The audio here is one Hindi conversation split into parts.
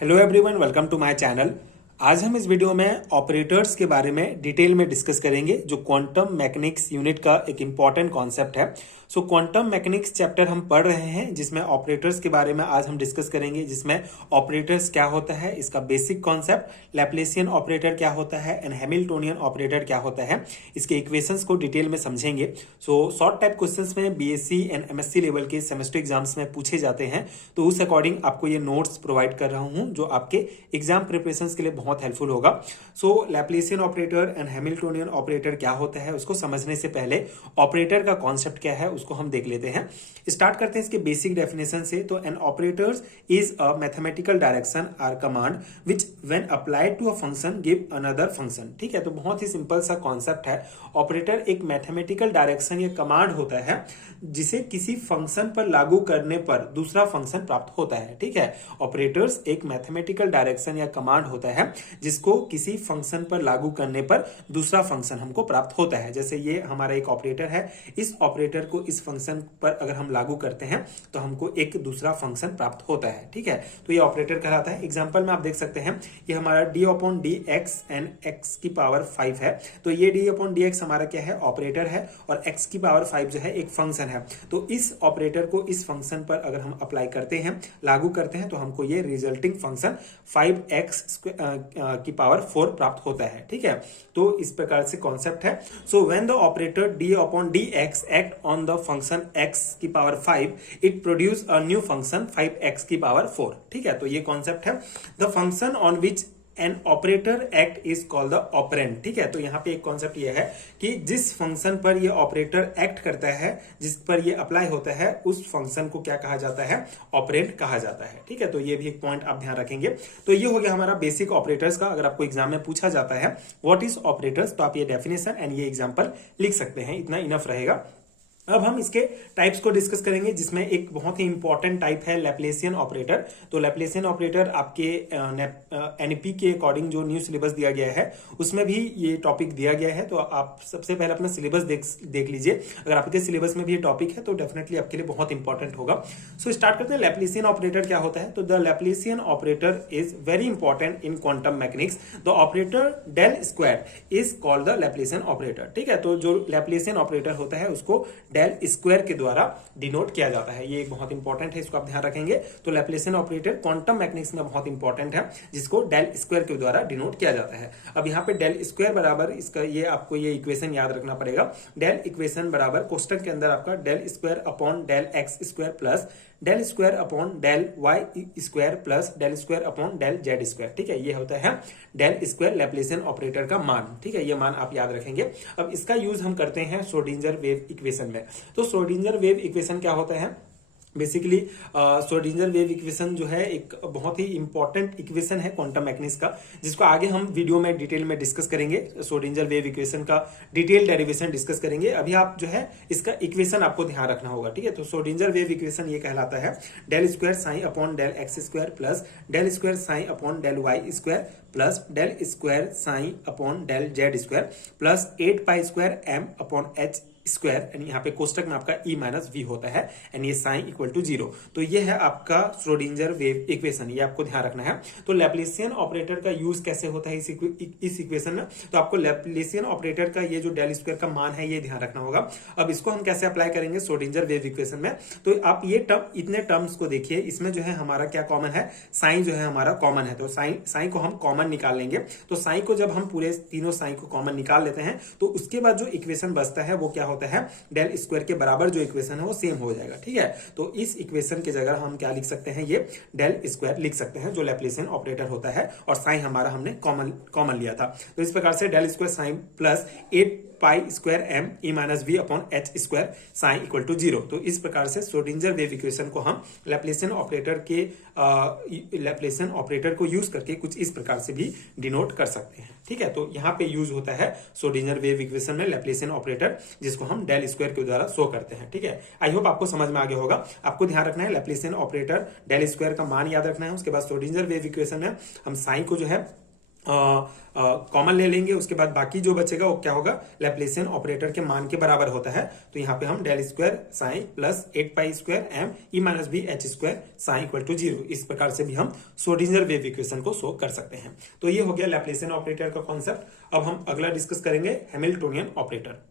Hello everyone, welcome to my channel. आज हम इस वीडियो में ऑपरेटर्स के बारे में डिटेल में डिस्कस करेंगे, जो क्वांटम मैकेनिक्स यूनिट का एक इंपॉर्टेंट कॉन्सेप्ट है। सो क्वांटम मैकेनिक्स चैप्टर हम पढ़ रहे हैं, जिसमें ऑपरेटर्स के बारे में आज हम डिस्कस करेंगे, जिसमें ऑपरेटर्स क्या होता है, इसका बेसिक कॉन्सेप्ट, लैप्लेसियन ऑपरेटर क्या होता है एंड हैमिल्टोनियन ऑपरेटर क्या होता है, इसके इक्वेशंस को डिटेल में समझेंगे। सो शॉर्ट टाइप क्वेश्चंस में बीएससी एंड एमएससी लेवल के सेमेस्टर एग्जाम्स में पूछे जाते हैं, तो उस अकॉर्डिंग आपको ये नोट्स प्रोवाइड कर रहा हूं, जो आपके एग्जाम प्रिपरेशन के लिए बहुत हेल्पफुल होगा। सो लैप्लेसियन ऑपरेटर एंड हैमिल्टोनियन ऑपरेटर क्या होता है, उसको समझने से पहले ऑपरेटर का कॉन्सेप्ट क्या है उसको हम देख लेते हैं। स्टार्ट करते हैं इसके बेसिक डेफिनेशन से। तो an operators is a mathematical direction or command which when applied to a function give another function. ठीक है, तो बहुत ही सिंपल सा कॉन्सेप्ट है। ऑपरेटर एक मैथमेटिकल डायरेक्शन या कमांड होता है जिसे किसी फंक्शन पर लागू करने पर दूसरा फंक्शन प्राप्त होता है। ठीक है, ऑपरेटर्स एक मैथमेटिकल डायरेक्शन या कमांड होता है जिसको किसी फंक्शन पर लागू करने पर दूसरा फंक्शन हमको प्राप्त होता है। जैसे ये हमारा एक ऑपरेटर है, इस ऑपरेटर को इस फंक्शन पर अगर हम लागू करते हैं तो हमको एक दूसरा फंक्शन प्राप्त होता है। ठीक है, तो ये ऑपरेटर कहलाता है। एग्जांपल में आप देख सकते हैं, ये हमारा D upon D x and x की पावर 5 है। तो ये डी अपॉन डी एक्स हमारा क्या है, ऑपरेटर है, और एक्स की पावर 5 जो है एक फंक्शन है। तो इस ऑपरेटर को इस फंक्शन पर अगर हम अप्लाई करते हैं, लागू करते हैं, तो हमको ये रिजल्टिंग फंक्शन 5x की पावर 4 प्राप्त होता है। ठीक है, तो इस प्रकार से कॉन्सेप्ट है। So when the operator D upon D x act on the function x की power 5, it produce a new function 5x की पावर 4। ठीक है, तो ये कॉन्सेप्ट है। The function on which an operator act is called the operand. ठीक है, तो यहां पे एक कॉन्सेप्ट ये है कि जिस फंक्शन पर ये ऑपरेटर एक्ट करता है, जिस पर ये अप्लाई होता है, उस फंक्शन को क्या कहा जाता है, ऑपरेंड कहा जाता है। ठीक है, तो ये भी एक पॉइंट आप ध्यान रखेंगे। तो ये हो गया हमारा बेसिक ऑपरेटर्स का। अगर आपको एग्जाम में पूछा जाता है व्हाट इज ऑपरेटर्स, तो आप ये डेफिनेशन एंड ये एग्जांपल लिख सकते हैं, इतना इनफ रहेगा। अब हम इसके टाइप्स को डिस्कस करेंगे, जिसमें एक बहुत ही इंपॉर्टेंट टाइप है लैप्लेसियन ऑपरेटर। तो लैप्लेसियन ऑपरेटर आपके एनपी के अकॉर्डिंग जो न्यू सिलेबस दिया गया है उसमें भी ये टॉपिक दिया गया है। तो आप सबसे पहले अपना सिलेबस देख लीजिए। अगर आपके सिलेबस में भी ये टॉपिक है तो डेफिनेटली आपके लिए बहुत इंपॉर्टेंट होगा। सो स्टार्ट करते हैं, लैप्लेसियन ऑपरेटर क्या होता है। तो the Laplacian operator is very important in quantum mechanics. The operator del square is called the Laplacian operator. ठीक है, तो जो लैप्लेसियन ऑपरेटर होता है उसको डेल स्क्वायर के द्वारा डिनोट किया जाता है। ये बहुत इंपॉर्टेंट है, इसको आप ध्यान रखेंगे। तो लैप्लेसियन ऑपरेटर क्वांटम मैकेनिक्स में बहुत इंपॉर्टेंट है, जिसको डेल स्क्वायर के द्वारा डिनोट किया जाता है। अब यहाँ पे डेल स्क्वायर बराबर इसका ये आपको ये इक्वेशन याद रखना पड़ेगा। डेल इक्वेशन बराबर कोष्टक के अंदर आपका del square upon del X square plus del square upon del Y square plus del square upon del Z square. ठीक है, ये होता है डेल स्क्वायर लैप्लेसियन ऑपरेटर का मान। ठीक है, ये मान आप याद रखेंगे। अब इसका यूज हम करते हैं श्रोडिंगर वेव इक्वेशन में। तो श्रोडिंगर वेव इक्वेशन क्या होता है, बेसिकली श्रोडिंगर वेव इक्वेशन जो है एक बहुत ही इंपॉर्टेंट इक्वेशन है क्वांटम मैकेनिक्स का, जिसको आगे हम वीडियो में डिटेल में डिस्कस करेंगे। श्रोडिंगर वेव इक्वेशन का डिटेल डेरिवेशन डिस्कस करेंगे। अभी आप जो है इसका इक्वेशन आपको ध्यान रखना होगा। ठीक है, तो श्रोडिंगर वेव इक्वेशन ये कहलाता है del square psi upon del X square plus del square psi upon del Y square plus del square psi upon del Z square plus 8 pi square M upon H square, and यहाँ पे कोष्टक में आपका ई माइनस वी होता है, एंड ये साइन इक्वल टू 0। तो ये है आपका श्रोडिंगर वेव इक्वेशन, ये आपको ध्यान रखना है। तो लैप्लेसियन ऑपरेटर का यूज कैसे होता है इस इक्वेशन में, तो आपको लैप्लेसियन ऑपरेटर का ये जो डेल स्क्वायर का मान है ये ध्यान रखना होगा। अब इसको हम कैसे अप्लाई करेंगे श्रोडिंगर वेव इक्वेशन में, तो आप ये इतने टर्म्स को देखिए। इसमें जो है हमारा क्या कॉमन है, साइन जो है हमारा कॉमन है। तो साइन को हम कॉमन निकाल लेंगे। तो साइन को जब हम पूरे तीनों साइन को कॉमन निकाल लेते हैं, तो उसके बाद जो इक्वेशन बचता है वो क्या होता है, डेल स्क्वायर के बराबर जो इक्वेशन है वो सेम हो जाएगा। ठीक है, तो इस इक्वेशन की जगह हम क्या लिख सकते हैं, ये डेल स्क्वायर लिख सकते हैं, जो लैप्लेसियन ऑपरेटर होता है, और साइन हमारा हमने कॉमन लिया था। तो इस प्रकार से del square psi plus 8 pi square M E minus V upon H square psi equal to 0। तो इस प्रकार से श्रोडिंगर वेव इक्वेशन को हम लैप्लेसियन ऑपरेटर को यूज करके कुछ इस प्रकार से भी डिनोट कर सकते हैं। ठीक है, तो यहाँ पे यूज होता है श्रोडिंगर वेव इक्वेशन में लैप्लेसियन ऑपरेटर, जिसको हम डेल स्क्वायर के द्वारा शो करते हैं। ठीक है, आई होप आपको समझ में आ गया होगा। आपको ध्यान रखना है लैप्लेसियन ऑपरेटर डेल स्क्वायर का मान याद रखना है। उसके बाद श्रोडिंगर वेव इक्वेशन में हम साइन को जो है कॉमन ले लेंगे, उसके बाद बाकी जो बचेगा वो क्या होगा, लैप्लेसियन ऑपरेटर के मान के बराबर होता है। तो यहाँ पे हम del square psi plus 8 pi square M E minus B H square psi equal to 0, इस प्रकार से भी हम श्रोडिंगर वेव इक्वेशन को शो कर सकते हैं। तो ये हो गया लैप्लेसियन ऑपरेटर का कॉन्सेप्ट। अब हम अगला डिस्कस करेंगे हैमिल्टोनियन ऑपरेटर।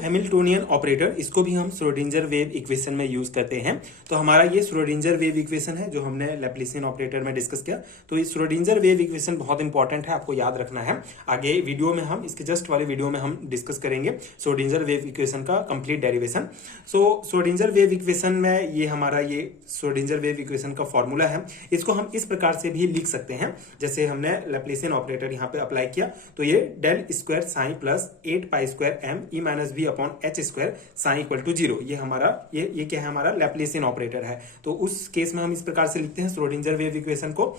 हैमिल्टोनियन ऑपरेटर, इसको भी हम श्रोडिंगर वेव इक्वेशन में यूज करते हैं। तो हमारा ये श्रोडिंगर वेव इक्वेशन है जो हमने लैप्लेसियन ऑपरेटर में डिस्कस किया। तो ये श्रोडिंगर वेव इक्वेशन बहुत इंपॉर्टेंट है, आपको याद रखना है। आगे वीडियो में हम इसके जस्ट वाले वीडियो में हम डिस्कस करेंगे श्रोडिंगर वेव इक्वेशन का complete derivation. Schrodinger wave equation में ये हमारा ये श्रोडिंगर वेव इक्वेशन का फॉर्मूला है। इसको हम इस प्रकार से भी लिख सकते हैं, जैसे हमने लैप्लेसियन ऑपरेटर यहाँ पे अप्लाई किया। तो ये del square psi plus 8 pi square M E minus B upon H square psi equal to 0, ये हमारा ये क्या है, हमारा लैप्लेसियन ऑपरेटर है। तो उस केस में हम इस प्रकार से लिखते हैं श्रोडिंगर वेव इक्वेशन को।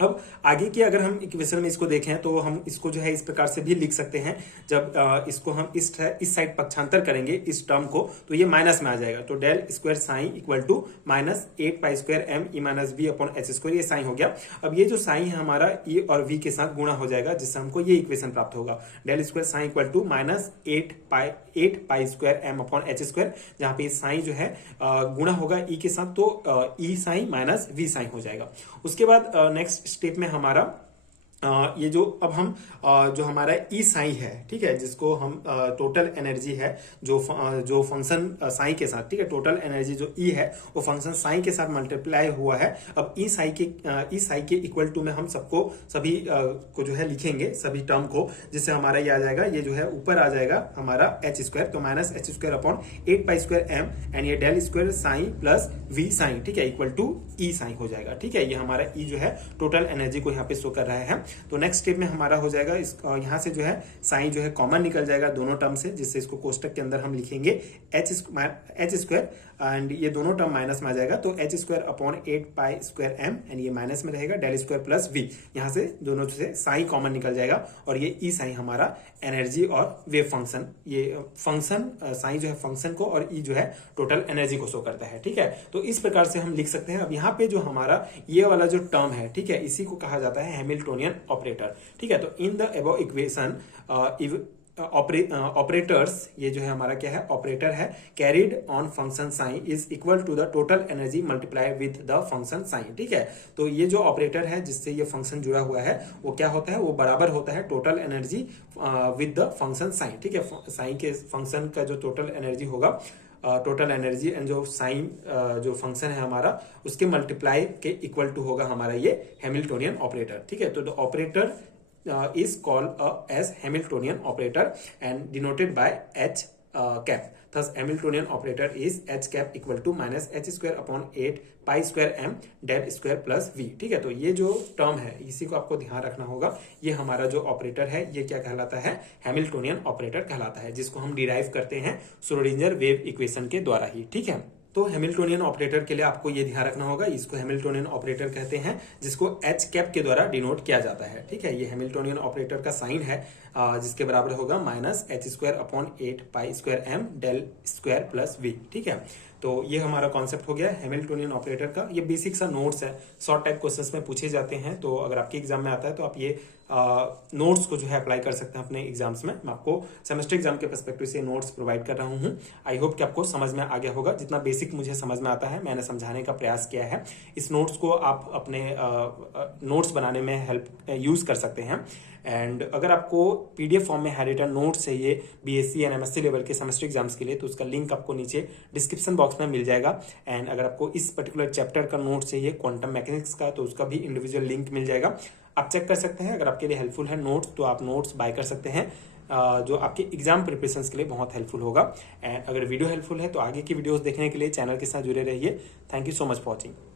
अब आगे की अगर हम इक्वेशन में इसको देखें तो हम इसको जो है इस प्रकार से भी लिख सकते हैं। जब इसको हम इस साइड पक्षांतर करेंगे इस टर्म को, तो ये माइनस में आ जाएगा। तो del square psi equal to minus 8 pi square M E minus B upon H square, ये साइन हो गया। अब ये जो साइन है हमारा ई और वी के साथ गुणा हो जाएगा, जिससे हमको ये इक्वेशन प्राप्त होगा। Del square psi equal to minus 8 pi square M upon H square, जहां पे साइन जो है गुणा होगा ई के साथ, तो ई साइन माइनस वी साइन हो जाएगा। उसके बाद नेक्स्ट स्टेप में हमारा ये जो अब हम जो हमारा ई साई है, ठीक है, जिसको हम टोटल एनर्जी है जो फंक्शन साई के साथ, ठीक है, टोटल एनर्जी जो ई है वो फंक्शन साई के साथ मल्टीप्लाई हुआ है। अब ई साई के इक्वल टू में हम सभी को जो है लिखेंगे, सभी टर्म को, जिससे हमारा ये आ जाएगा, ये जो है ऊपर आ जाएगा हमारा एच स्क्वायर, तो minus H square upon 8 pi square M and ये del square psi plus V psi, ठीक है, इक्वल टू ई साइन हो जाएगा। ठीक है, ये हमारा ई जो है टोटल एनर्जी को यहाँ पे शो कर रहा है। तो नेक्स्ट स्टेप में हमारा हो जाएगा यहाँ से जो है साइन जो है कॉमन निकल जाएगा दोनों टर्म से, जिससे इसको कोष्टक के अंदर हम लिखेंगे एच स्क्वायर एंड ये दोनों टर्म माइनस में आ जाएगा। तो H square upon 8 pi square M and ये माइनस में रहेगा, डेल स्क्वायर प्लस वी, यहाँ से दोनों से साइन कॉमन निकल जाएगा और ये ई साइन हमारा एनर्जी और वेव फंक्शन, ये फंक्शन साइन जो है फंक्शन को और ई जो है टोटल एनर्जी को शो करता है। ठीक है, तो इस प्रकार से हम लिख सकते हैं। अब यहाँ पे जो हमारा ये वाला जो टर्म है, ठीक है, इसी को कहा जाता है हैमिल्टोनियन ऑपरेटर। ठीक है, तो in the above equation operators, ये जो है हमारा क्या है, ऑपरेटर है, carried on function psi is equal to the total energy multiply with the function psi. ठीक है, तो ये जो ऑपरेटर है जिससे ये फंक्शन जुड़ा हुआ है वो क्या होता है, वो बराबर होता है total energy with the function psi. ठीक है, साइन के फंक्शन का जो टोटल एनर्जी होगा, टोटल एनर्जी एंड जो साइन जो फंक्शन है हमारा उसके मल्टीप्लाई के इक्वल टू होगा हमारा ये हैमिल्टोनियन ऑपरेटर। ठीक है, तो the operator is called as Hamiltonian operator and denoted by H cap. Thus Hamiltonian operator is H cap equal to minus H square upon 8 pi square m del square plus v। ठीक है, तो ये जो टर्म है इसी को आपको ध्यान रखना होगा। ये हमारा जो ऑपरेटर है ये क्या कहलाता है, हैमिल्टोनियन ऑपरेटर कहलाता है, जिसको हम डिराइव करते हैं श्रोडिंगर वेव इक्वेशन के द्वारा ही। ठीक है, तो हैमिल्टोनियन ऑपरेटर के लिए आपको ये ध्यान रखना होगा, इसको हैमिल्टोनियन ऑपरेटर कहते हैं, जिसको एच कैप के द्वारा डिनोट किया जाता है। ठीक है, ये हैमिल्टोनियन ऑपरेटर का साइन है जिसके बराबर होगा minus H square upon 8 pi square M del square plus V. ठीक है, तो ये हमारा कॉन्सेप्ट हो गया हैमिल्टोनियन ऑपरेटर का। ये बेसिक सा नोट्स है, शॉर्ट टाइप क्वेश्चंस में पूछे जाते हैं, तो अगर आपके एग्जाम में आता है तो आप ये नोट्स को जो है अप्लाई कर सकते हैं अपने एग्जाम्स में। मैं आपको सेमेस्टर एग्जाम के पर्सपेक्टिव से नोट्स प्रोवाइड कर रहा हूँ। आई होप कि आपको समझ में आ गया होगा। जितना बेसिक मुझे समझ में आता है मैंने समझाने का प्रयास किया है। इस नोट्स को आप अपने नोट्स बनाने में यूज कर सकते हैं। एंड अगर आपको पीडीएफ फॉर्म में हैंड रिटन नोट्स चाहिए बीएससी एंड एमएससी लेवल के सेमेस्टर एग्जाम्स के लिए, तो उसका लिंक आपको नीचे डिस्क्रिप्शन बॉक्स में मिल जाएगा। एंड अगर आपको इस पर्टिकुलर चैप्टर का नोट चाहिए क्वांटम मैकेनिक्स का, तो उसका भी इंडिविजुअल लिंक मिल जाएगा, आप चेक कर सकते हैं। अगर आपके लिए हेल्पफुल है नोट्स, तो आप नोट्स बाय कर सकते हैं, जो आपके एग्जाम प्रिपरेशन के लिए बहुत हेल्पफुल होगा। एंड अगर वीडियो हेल्पफुल है तो आगे की वीडियोस देखने के लिए चैनल के साथ जुड़े रहिए। Thank you so much for watching.